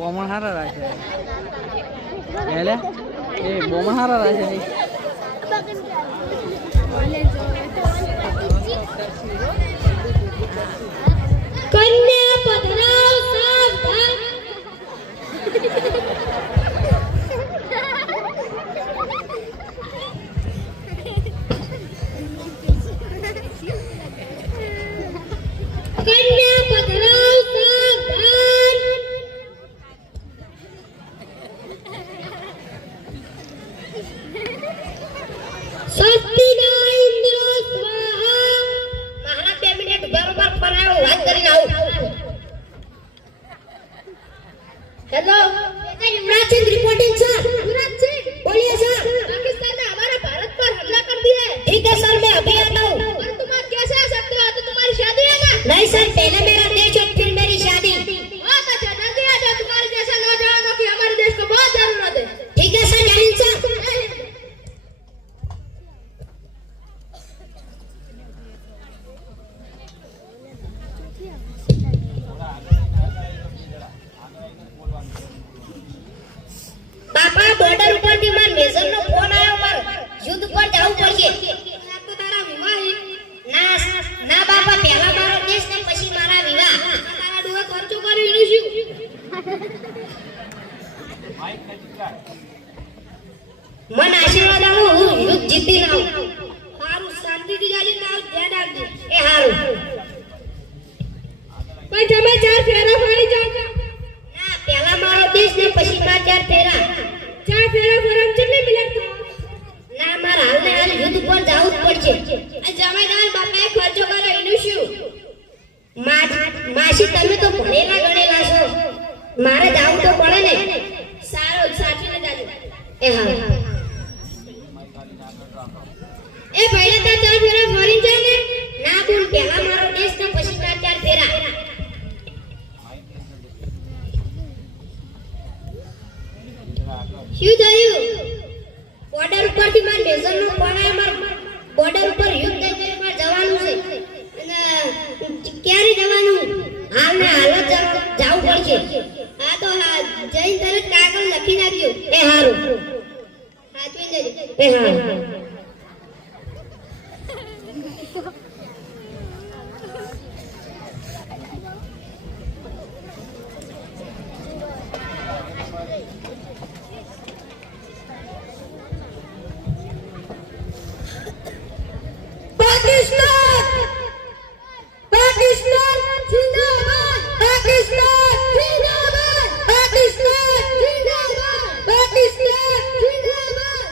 બોમણ હારા રાખે એટલે એ બોમણ હારા રાખે કન્યા પધરાવ સાવધાન કન્યા પધરાવ સાવધાન સ્વસ્તિના ઇન્દ્ર સ્વાહા મહારાજ 2 મિનિટ બરોબર પરાયો વાત કરીને આવું hello Yuvraj Singh reporting sir Yuvraj Singh बोलिए सर पाकिस्तान ने हमारे भारत पर हमला कर दिया है ठीक है सर मैं अभी आता हूँ और तुम आज कैसे आ सकते हो तो तुम्हारी शादी है ना नहीं सर पहले मेरा देश और फिर मेरी शादी बहुत अच्छा जल्दी आ जाओ तुम्हारे जैसा नौजवानों की हमारे देश को बहुत जरूरत है ठीक है सर जय हिंद सर पापा बॉर्डर ऊपर થી માર મેજર નો ફોન આવ્યો પર યુદ્ધ પર જવું પડશે આ તો તારા વિવાહ ના ના બાપા પહેલા મારો દેશ ને પછી મારા વિવાહ તારા ડોહા ખર્ચો કર્યો શું મન આશીર્વાદ આવો હું યુદ્ધ જીતી લાવ હારું શાંતિથી જાજે ના ધ્યાન રાખજો એ હારું ભાઈ તમે 4 ફેરા ફરી જાવ ના પહેલા મારો દેશ ને પછી મારા 4 ફેરા 4 ફેરા ફરમ કેટલે મિલત ના મારા હાલ ને હાલ યુદ્ધ પર જાવું જ પડશે આ જમાઈદાર બાપાએ ખર્ચો કર્યો એનું શું માસી તમે તો ભણેલા ગણેલા છો મારે જાવું તો પડે ને સારું સાચીને જાજો એ હા એ પહેલા તો 4 ફેરા ફરી જાય ને ના બોલ પહેલા મારો દેશ ને પછી મારા 4 ફેરા શું થયું બોર્ડર ઉપરથી માર મેજર નો ફોન આવ્યો માર બોર્ડર ઉપર યુદ્ધ થઈ પર જવાનું છે અને ક્યારે જવાનું હાલ ને હાલ જ જાવું પડશે હા તો હા જઈને તરત કાગળ લખી નાખ્યો એ હારું સાચવી લેજો એ હારું पाकिस्तान पाकिस्तान जिंदाबाद पाकिस्तान जिंदाबाद पाकिस्तान जिंदाबाद पाकिस्तान जिंदाबाद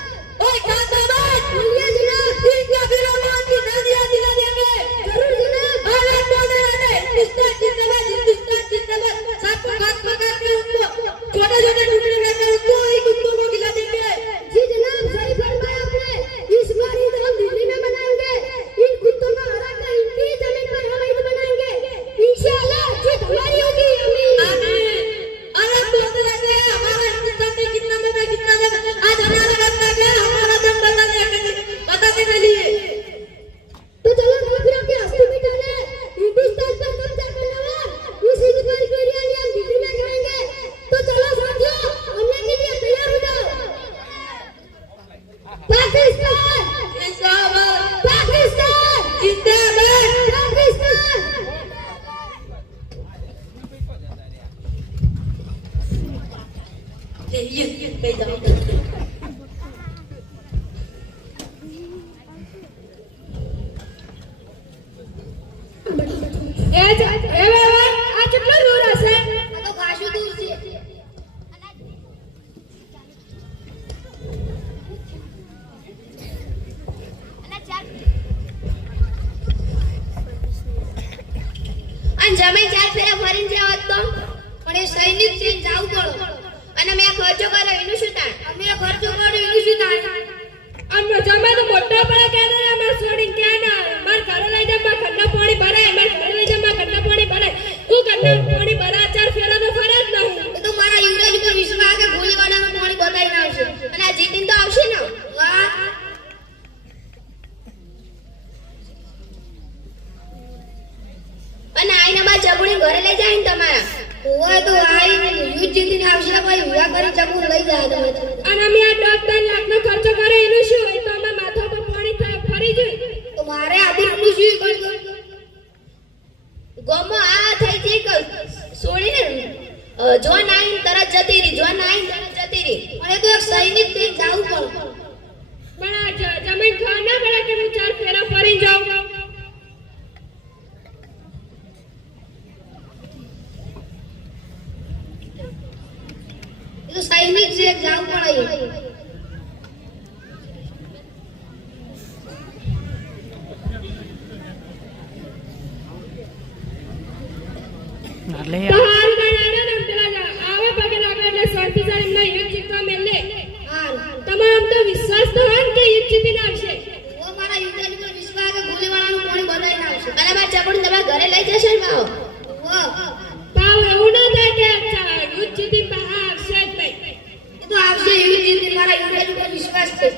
ओए कांताबाद बोलिए जनाब तीन काफिरों को उनकी नाजियां दिला देंगे जरूर जनाब भारत बोलते रहने हिंदुस्तान जिंदाबाद सबको हाथ पकड़ के उनको छोटे छोटे टुकड़े करके उनको एक कुत्तों को खिला देंगे जी जनाब सही फरमाया आपने इस बार ईद हम दिल्ली में मनाएंगे इन कुत्तों को हरा कर इनकी जमीन पर हम ईद मनाएंगे इंशाअल्लाह जीत हमारी होगी आमीन अरे बोलते रहते हैं हमारा हिंदुस्तान में कितना मजा आज हमारा रास्ता क्या हमारा दम बताने के लिए तो चलो काफिरों की हस्ती मिटाने हिंदुस्तान पर कब्जा करने वाला इस ईद पर के लिए हम दिल्ली में करेंगे तो चलो साथियों हमले के लिए तैयार हो जाओ पाकिस्तान जिंदाबाद पाकिस्तान जिंदाबाद पाकिस्तान ये पैदा આ કેટલો દૂર હશે આ તો ખાસું દૂર છે અને જમે 4 ફેરા ફરીને જાવ તો પણ એ સૈનિક છે જાવ તો અને મેં ખર્ચો કર્યો એનું શું થાય અમે ખર્ચો કર્યો એનું શું થાય અમે જમે તો મોટા પડા કે ને અમાર છોડીને ક્યાં ના માર ઘરે લઈ જા માર ઘરના પાણી ભરાય માર ઘરે લઈ જા માર ઘરના પાણી ભરાય હું ઘરના પાણી ભરા 4 ફેરા તો ફરે જ નહીં તો મારા યુવરાજ ઉપર વિશ્વાસ કે ગોલીવાડામાં પાણી બતાઈ ના આવશે અને આ જીતીન તો આવશે ને વાહ અને આઈને બા જબુડી ઘરે લઈ જાય ને તમારા હોય તો આઈ યુદ્ધ જીતીને આવશે ભાઈ વિવાહ કરી ચકુ લઈ જાય તમે અને અમે આ 10 લાખનો ખર્ચો કરે એનું શું એ તો અમે માથા પર પાણી ફરી જાય તો મારે આબરૂનું શું કર્યું ગોમો આ થઈ છે કે છોડીને જોન આઈન તરત જતી રહી જોન આઈન તરત જતી રહી પણ એ તો એક સૈનિક થી જાવું પડે પણ આ જમીન ખા ના પડે કે હું 4 ફેરા ફરી જાઉં એ તો સૈનિક છે જાવું પડે એટલે તો હાલ ગણાને ને પેલા આવે પગે લાગે એટલે શાંતિસર એમના યુદ્ધ જીતવા મેલે હાલ તમામ તો વિશ્વાસ તો હોય ને કે યુદ્ધ જીતીને આવશે ઓ મારા યુદ્ધ પર વિશ્વાસ કે ગોલીવાળાનું કોણ બનાવીને આવશે અને મારા ચપડી તમારા ઘરે લઈ જશે ને બાવ પાવ એવું ના થાય કે યુદ્ધ જીતીને બહાર આવશે જ ભાઈ એ તો આવશે યુદ્ધ જીતી મારા યુદ્ધ પર વિશ્વાસ છે